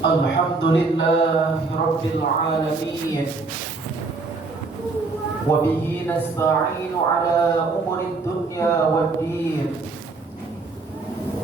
Alhamdulillah Rabbil Alamin. Wa bihi nasta'inu ala umuri dunya wad din.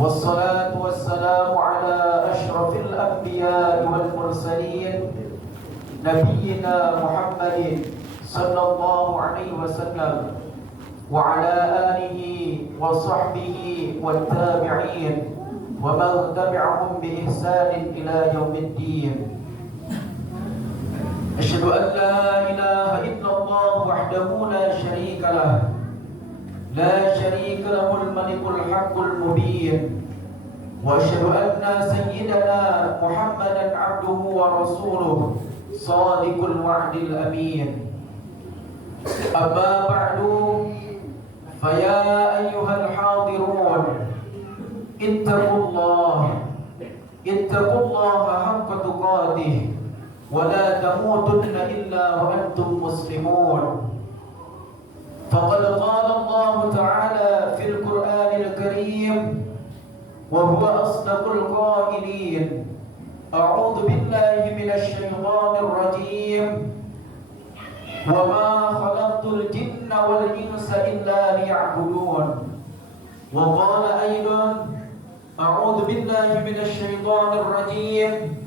Wassalatu wassalamu ala ashrafil anbiya'i wal mursalin, nabiyyina Muhammadin sallallahu alaihi wasallam wa ala alihi wa sahbihi wat tabi'in wa man tabi'ahum bi ihsanin ila yaumiddin. Asyhadu an la ilaha illallah wahdahu la syarika lah, la syarika lahul malikul haqqul mubin. Wa asyhadu anna sayyidana Muhammadan abduhu wa rasuluh shadiqul wa'dil amin. Amma ba'du, faya ayyuhal hadirun, ittaqullaha haqqa tuqatih wa la tamutunna illa wa antum muslimun. Faqad qala Allah ta'ala fil Qur'anil Karim wa huwa asdaqul qailin. A'udzu billahi minasy syaithanir rajim. Wa ma khalaqtul jinna wal insa illa liya'budun. Wa qala aidan, a'udzu billahi minasy syaithanir rajim.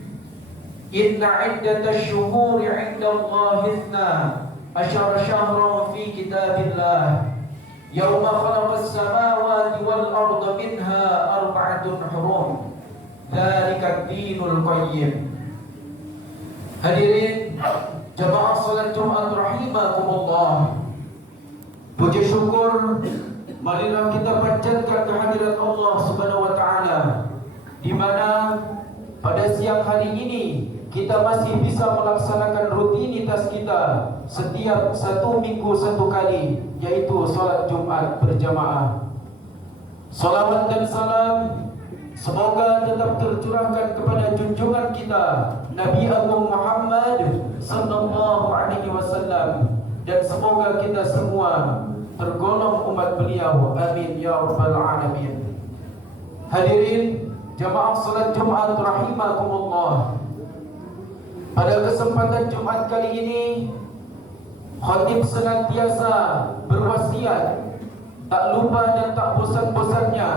Inna 'iddatash shuhuri 'inda Allahi 12 syahran fi kitabillah yawma khalaqas samawati wal arda minha arba'atun hurum. Dzalika ad-dinul qayyim. Hadirin jamaah salat Jumat rahimakumullah, puji syukur marilah kita panjatkan kehadirat Allah Subhanahu wa taala, di mana pada siang hari ini kita masih bisa melaksanakan rutinitas kita setiap satu minggu satu kali, yaitu salat Jumat berjamaah. Salawat dan salam semoga tetap tercurahkan kepada junjungan kita Nabi Agung Muhammad sallallahu alaihi wasallam, dan semoga kita semua tergolong umat beliau, amin ya rabbal alamin. Hadirin jamaah salat Jumat rahimakumullah, pada kesempatan Jumat kali ini khatib senantiasa berwasiat, tak lupa dan tak bosan-bosannya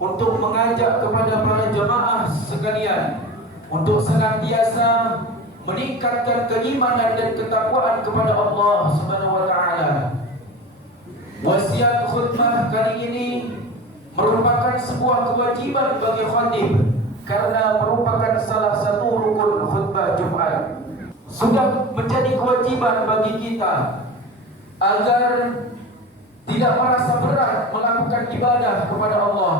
untuk mengajak kepada para jemaah sekalian untuk senantiasa meningkatkan keimanan dan ketakwaan kepada Allah Subhanahu wa taala. Wasiat khutbah kali ini merupakan sebuah kewajiban bagi khatib karena merupakan salah satu rukun khutbah Jumat. Sudah menjadi kewajiban bagi kita agar tidak merasa berat melakukan ibadah kepada Allah.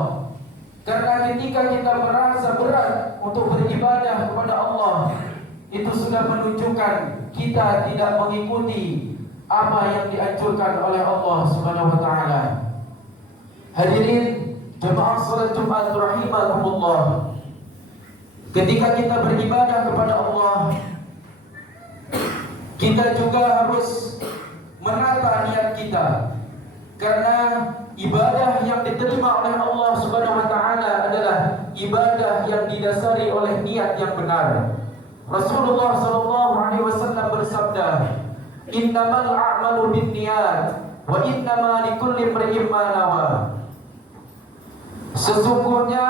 Karena ketika kita merasa berat untuk beribadah kepada Allah, itu sudah menunjukkan kita tidak mengikuti apa yang dianjurkan oleh Allah Subhanahu wa taala. Hadirin jemaah salat Jumat rahimakumullah, ketika kita beribadah kepada Allah, kita juga harus menata niat kita. Karena ibadah yang diterima oleh Allah Subhanahu wa taala adalah ibadah yang didasari oleh niat yang benar. Rasulullah sallallahu alaihi wasallam bersabda, "Innamal a'malu binniyat wa innama likulli imrin ma nawa." Sesungguhnya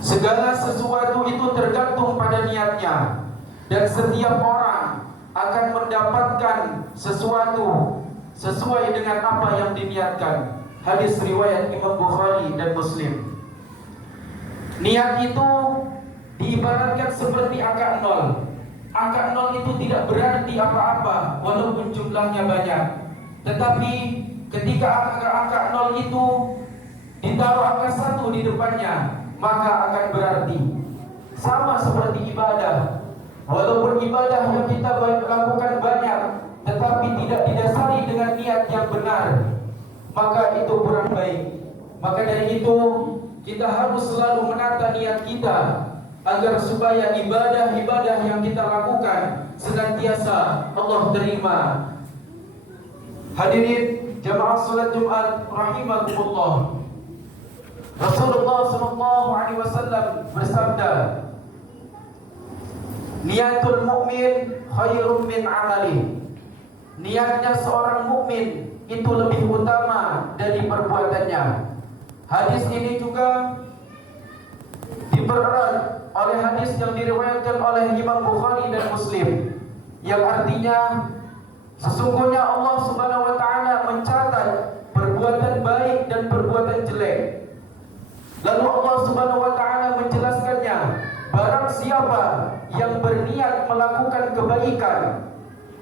segala sesuatu itu tergantung pada niatnya, dan setiap orang akan mendapatkan sesuatu sesuai dengan apa yang diniatkan. Hadis riwayat Imam Bukhari dan Muslim. Niat itu diibaratkan seperti angka 0. Angka 0 itu tidak berarti apa-apa walaupun jumlahnya banyak. Tetapi ketika angka 0 itu ditaruh angka 1 di depannya, maka akan berarti. Sama seperti ibadah. Walaupun ibadah yang kita lakukan banyak, tetapi tidak didasari dengan niat yang benar, maka itu kurang baik. Maka dari itu kita harus selalu menata niat kita agar supaya ibadah-ibadah yang kita lakukan senantiasa Allah terima. Hadirin jamaah salat Jumat rahimakumullah, Rasulullah sallallahu alaihi wasallam bersabda, niatul mukmin khairun min amali. Niatnya seorang mukmin itu lebih utama dari perbuatannya. Hadis ini juga dipererat oleh hadis yang diriwayatkan oleh Imam Bukhari dan Muslim, yang artinya sesungguhnya Allah Subhanahu wa taala mencatat perbuatan baik dan perbuatan jelek. Lalu Allah Subhanahu wa taala menjelaskannya, barang siapa yang berniat melakukan kebaikan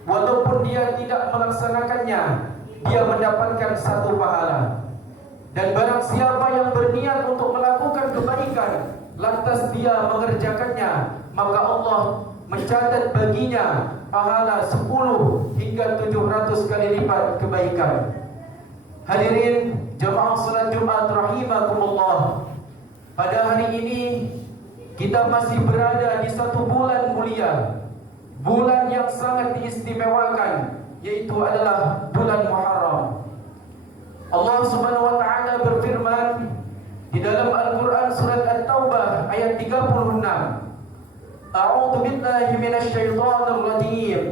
walaupun dia tidak melaksanakannya, dia mendapatkan satu pahala. Dan barang siapa yang berniat untuk melakukan kebaikan lantas dia mengerjakannya, maka Allah mencatat baginya pahala 10 hingga 700 kali lipat kebaikan. Hadirin jemaah salat Jumat rahimakumullah, pada hari ini kita masih berada di satu bulan mulia, bulan yang sangat diistimewakan, yaitu adalah bulan Muharram. Allah Subhanahu wa taala berfirman di dalam Al-Qur'an surat At-Taubah ayat 36. A'udzu billahi minasy syaithanir rajim.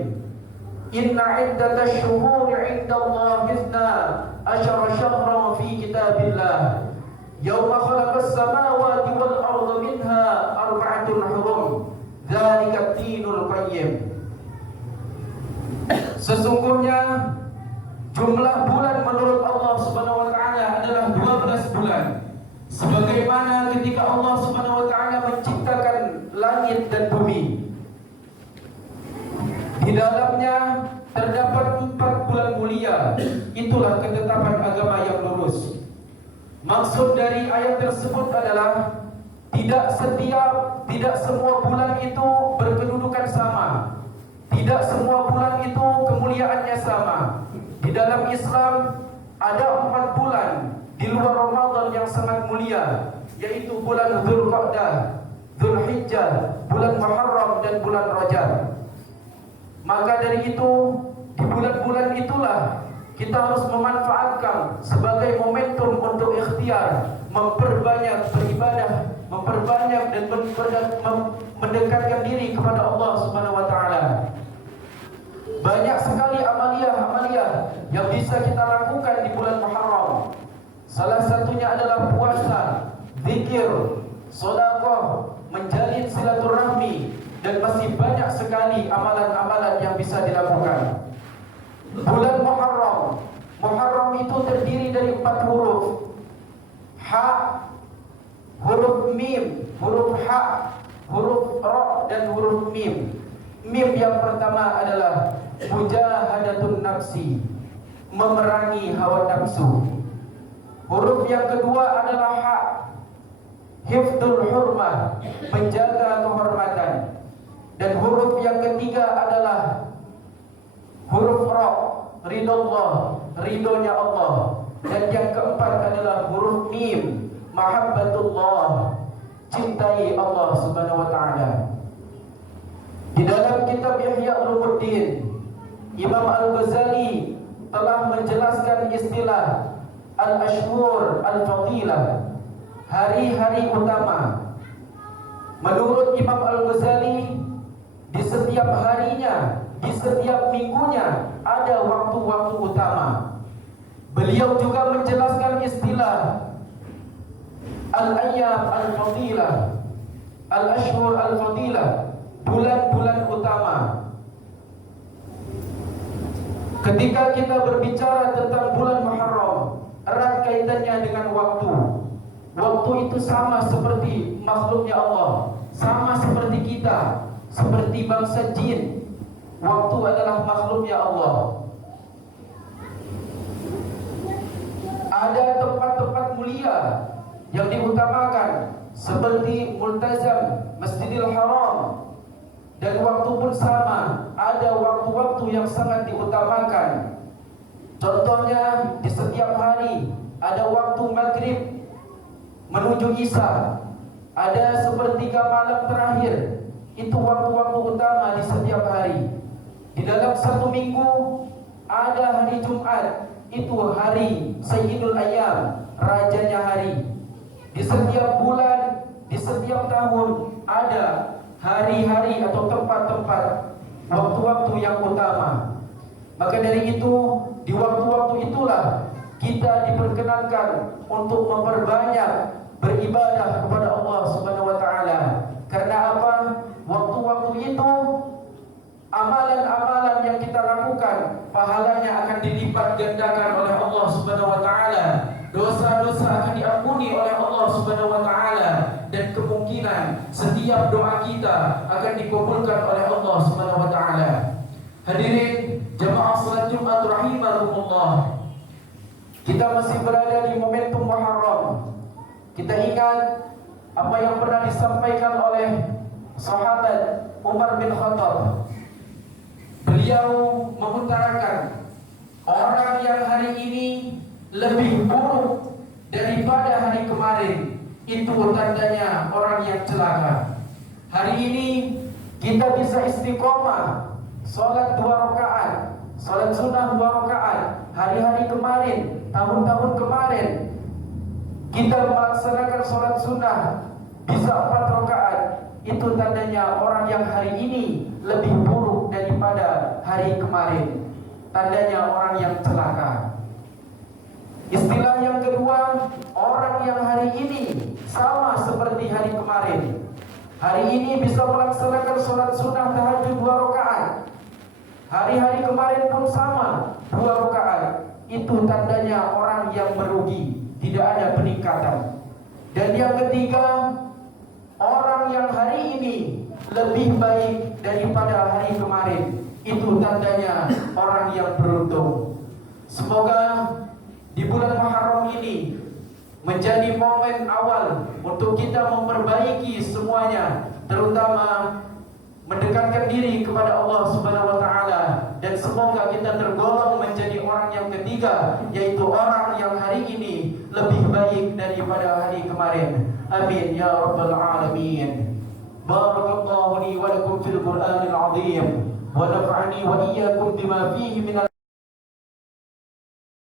Inna 'iddatash shuhuri 'indallahi 12 syahran fi kitabillah. Yauma khalaqas samawati wal arda minha arba'atun hurum. Dzalika ad-dinul qayyim. Sesungguhnya jumlah bulan menurut Allah Subhanahu wa taala adalah 12 bulan. Sebagaimana ketika Allah Subhanahu wa taala menciptakan langit dan bumi, di dalamnya terdapat 4 bulan mulia. Itulah ketetapan agama yang lurus. Maksud dari ayat tersebut adalah tidak semua bulan itu berkedudukan sama. Tidak semua bulan itu kemuliaannya sama. Di dalam Islam ada 4 bulan di luar Ramadan yang sangat mulia, yaitu bulan Dzulqa'dah, Dzulhijjah, bulan Muharram dan bulan Rajab. Maka dari itu, di bulan-bulan itulah kita harus memanfaatkan sebagai momentum untuk ikhtiar, memperbanyak beribadah, memperbanyak dan mendekatkan diri kepada Allah Subhanahu wa taala. Banyak sekali amalia-amalia yang bisa kita lakukan di bulan Muharram. Salah satunya adalah puasa, zikir, sedekah, menjalin silaturahmi, dan masih banyak sekali amalan-amalan yang bisa dilakukan. Bulan Muharram itu terdiri dari 4 huruf. Ha, huruf mim, huruf ha, huruf ra dan huruf mim. Mim yang pertama adalah mujahadatun nafsi, memerangi hawa nafsu. Huruf yang kedua adalah ha, hifdzul hurmah, menjaga kehormatan. Dan huruf yang ketiga adalah huruf ra, ridallah, ridhonya Allah. Dan yang keempat adalah huruf mim, mahabbatullah, cintai Allah Subhanahu wa taala. Di dalam kitab Ihya Ulumuddin, Imam Al-Ghazali telah menjelaskan istilah al-ashhur al-fadilah, hari-hari utama. Menurut Imam Al-Ghazali, di setiap harinya, di setiap minggunya ada waktu-waktu utama. Beliau juga menjelaskan istilah al-ayyam al-fadilah, al-ashhur al-fadilah, bulan-bulan utama. Ketika kita berbicara tentang bulan Muharram, erat kaitannya dengan waktu. Waktu itu sama seperti makhluknya Allah, sama seperti kita, seperti bangsa jin. Waktu adalah makhluknya Allah. Ada tempat-tempat mulia yang diutamakan, seperti Multazam, Masjidil Haram. Dan waktu pun sama, ada waktu-waktu yang sangat diutamakan. Contohnya, di setiap hari ada waktu maghrib menuju isya, ada sepertiga malam terakhir. Itu waktu-waktu utama di setiap hari. Di dalam satu minggu ada hari Jumat, itu hari Sayyidul Ayyam, rajanya hari. Di setiap bulan, di setiap tahun ada hari-hari atau tempat-tempat, waktu-waktu yang utama. Maka dari itu, di waktu-waktu itulah kita diperkenankan untuk memperbanyak beribadah kepada Allah Subhanahu wa taala. Karena apa? Waktu-waktu itu amalan-amalan yang kita lakukan pahalanya akan dilipat gandakan oleh Allah Subhanahu wa taala. Dosa-dosa akan diampuni oleh Allah Subhanahu wa taala dan kemungkinan setiap doa kita akan dikabulkan oleh Allah Subhanahu wa taala. Hadirin jemaah salat Jumat rahimakumullah. Kita masih berada di momentum Muharram. Kita ingat apa yang pernah disampaikan oleh sahabat Umar bin Khattab. Beliau mengutarakan orang yang hari ini lebih buruk daripada hari kemarin, itu tandanya orang yang celaka. Hari ini kita bisa istiqomah salat 2 rakaat, salat sunnah 2 rakaat. Hari-hari kemarin, tahun-tahun kemarin kita melaksanakan salat sunnah bisa 4 rakaat, itu tandanya orang yang hari ini lebih buruk daripada hari kemarin. Tandanya orang yang celaka. Istilah yang kedua, orang yang hari ini sama seperti hari kemarin. Hari ini bisa melaksanakan sholat sunnah tahajud 2 rakaat. Hari-hari kemarin pun sama 2 rakaat. Itu tandanya orang yang merugi, tidak ada peningkatan. Dan yang ketiga, orang yang hari ini lebih baik daripada hari kemarin, itu tandanya orang yang beruntung. Semoga di bulan Muharram ini menjadi momen awal untuk kita memperbaiki semuanya, terutama mendekatkan diri kepada Allah Subhanahu wa taala, dan semoga kita tergolong menjadi orang yang ketiga, yaitu orang yang hari ini lebih baik daripada hari kemarin. Amin ya rabbal alamin. Barakallahu li wa lakum fil Qur'anil azim wa nafa'ani wa iyyakum bima fihi min